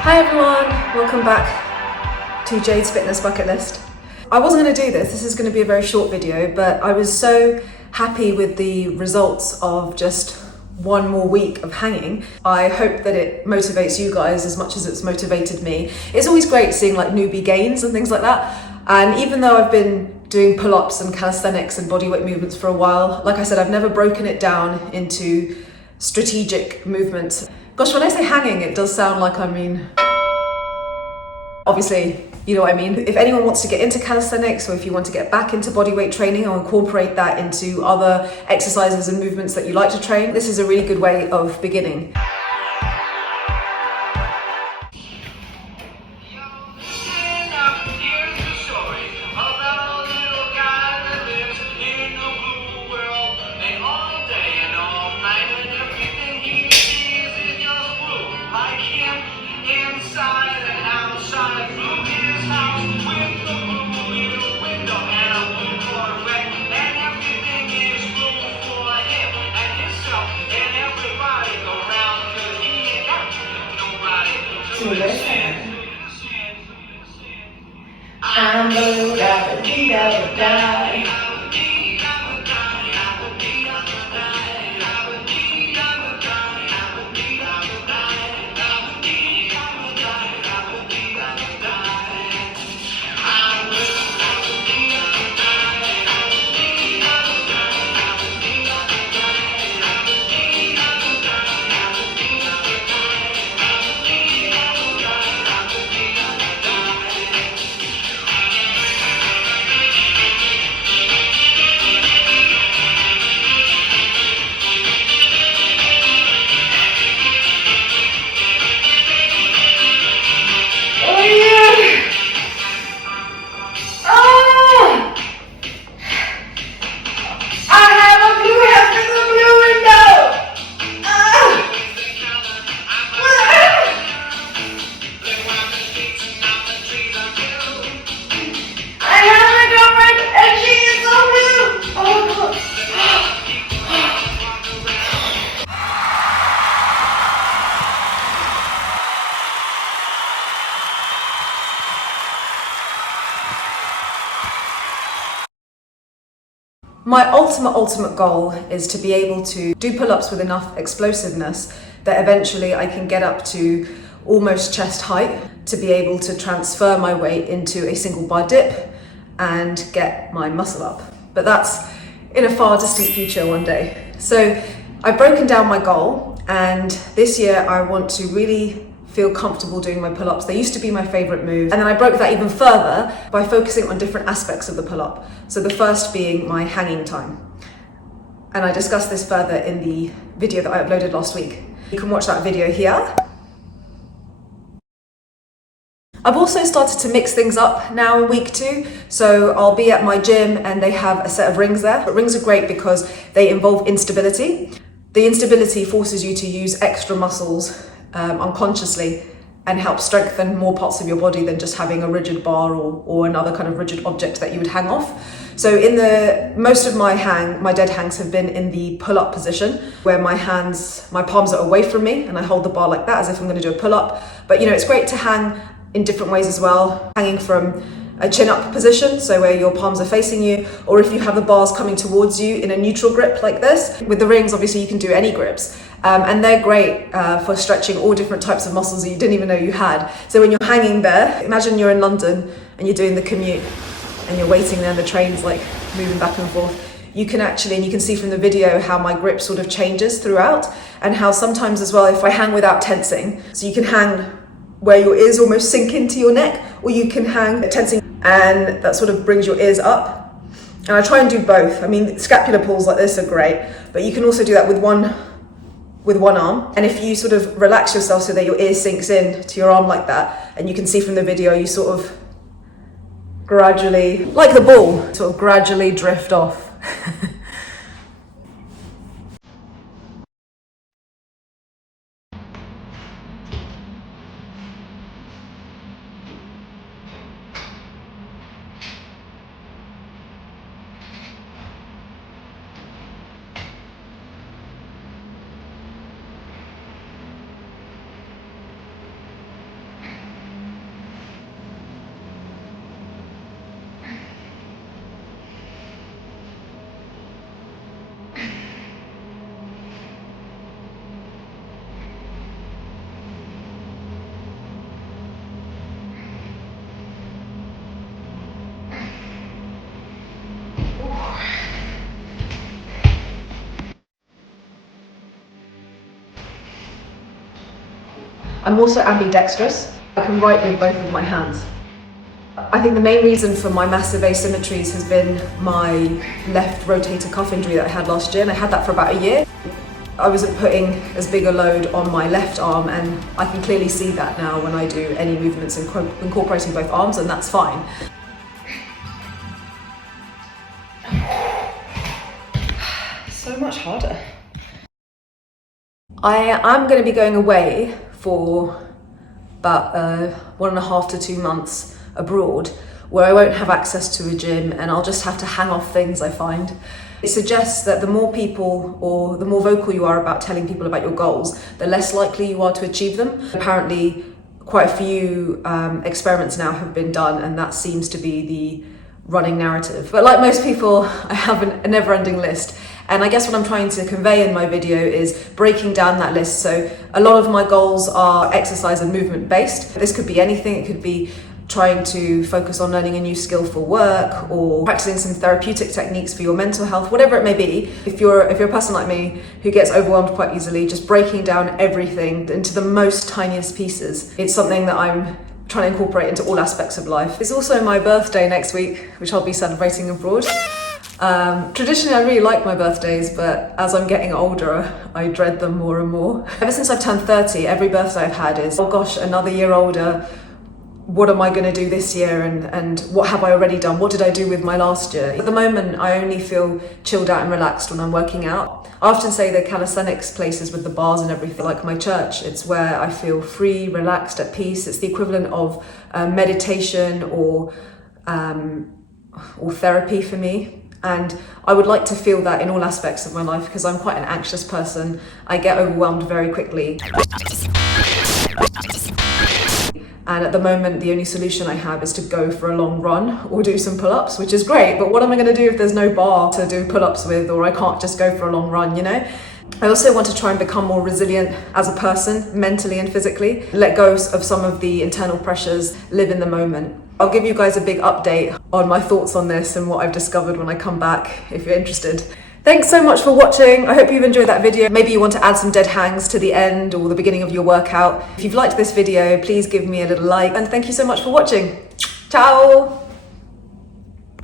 Hi everyone, welcome back to Jade's Fitness Bucket List. I wasn't going to do this is going to be a very short video, but I was so happy with the results of just one more week of hanging. I hope that it motivates you guys as much as it's motivated me. It's always great seeing like newbie gains and things like that. And even though I've been doing pull-ups and calisthenics and bodyweight movements for a while, like I said, I've never broken it down into strategic movements. Gosh, when I say hanging, it does sound like I mean, obviously, you know what I mean. If anyone wants to get into calisthenics, or if you want to get back into bodyweight training or incorporate that into other exercises and movements that you like to train, this is a really good way of beginning. I'm blue, die. My ultimate goal is to be able to do pull-ups with enough explosiveness that eventually I can get up to almost chest height to be able to transfer my weight into a single bar dip and get my muscle up. But that's in a far distant future one day. So I've broken down my goal, and this year I want to really feel comfortable doing my pull-ups. They used to be my favorite move, and then I broke that even further by focusing on different aspects of the pull-up. So the first being my hanging time. And I discussed this further in the video that I uploaded last week. You can watch that video here. I've also started to mix things up now in week 2. So I'll be at my gym and they have a set of rings there. But rings are great because they involve instability. The instability forces you to use extra muscles unconsciously and help strengthen more parts of your body than just having a rigid bar or another kind of rigid object that you would hang off. So in most of my dead hangs have been in the pull-up position, where my palms are away from me and I hold the bar like that as if I'm going to do a pull-up. But you know, it's great to hang in different ways as well, hanging from a chin-up position, so where your palms are facing you, or if you have the bars coming towards you in a neutral grip like this. With the rings, obviously you can do any grips, and they're great for stretching all different types of muscles that you didn't even know you had. So when you're hanging there, imagine you're in London and you're doing the commute and you're waiting there and the train's like moving back and forth. You can see from the video how my grip sort of changes throughout, and how sometimes as well if I hang without tensing, so you can hang where your ears almost sink into your neck, or you can hang tensing and that sort of brings your ears up. And I try and do both. I mean, scapular pulls like this are great, but you can also do that with one arm. And if you sort of relax yourself so that your ear sinks in to your arm like that, and you can see from the video, you sort of gradually, like the ball, sort of gradually drift off. I'm also ambidextrous. I can write with both of my hands. I think the main reason for my massive asymmetries has been my left rotator cuff injury that I had last year, and I had that for about a year. I wasn't putting as big a load on my left arm, and I can clearly see that now when I do any movements incorporating both arms, and that's fine. So much harder. I'm going to be going away for about 1.5 to 2 months abroad, where I won't have access to a gym and I'll just have to hang off things I find. It suggests that the more people or the more vocal you are about telling people about your goals, the less likely you are to achieve them. Apparently, quite a few experiments now have been done, and that seems to be the running narrative. But like most people, I have a never-ending list. And I guess what I'm trying to convey in my video is breaking down that list. So a lot of my goals are exercise and movement based. This could be anything. It could be trying to focus on learning a new skill for work, or practicing some therapeutic techniques for your mental health, whatever it may be. If you're a person like me who gets overwhelmed quite easily, just breaking down everything into the most tiniest pieces, it's something that I'm trying to incorporate into all aspects of life. It's also my birthday next week, which I'll be celebrating abroad. Traditionally, I really like my birthdays, but as I'm getting older, I dread them more and more. Ever since I've turned 30, every birthday I've had is, oh gosh, another year older. What am I going to do this year, and what have I already done? What did I do with my last year? At the moment, I only feel chilled out and relaxed when I'm working out. I often say the calisthenics places with the bars and everything, like my church, it's where I feel free, relaxed, at peace. It's the equivalent of meditation or therapy for me. And I would like to feel that in all aspects of my life, because I'm quite an anxious person. I get overwhelmed very quickly. And at the moment, the only solution I have is to go for a long run or do some pull-ups, which is great. But what am I going to do if there's no bar to do pull-ups with, or I can't just go for a long run, you know? I also want to try and become more resilient as a person, mentally and physically. Let go of some of the internal pressures, live in the moment. I'll give you guys a big update on my thoughts on this and what I've discovered when I come back, if you're interested. Thanks so much for watching. I hope you've enjoyed that video. Maybe you want to add some dead hangs to the end or the beginning of your workout. If you've liked this video, please give me a little like, and thank you so much for watching. Ciao!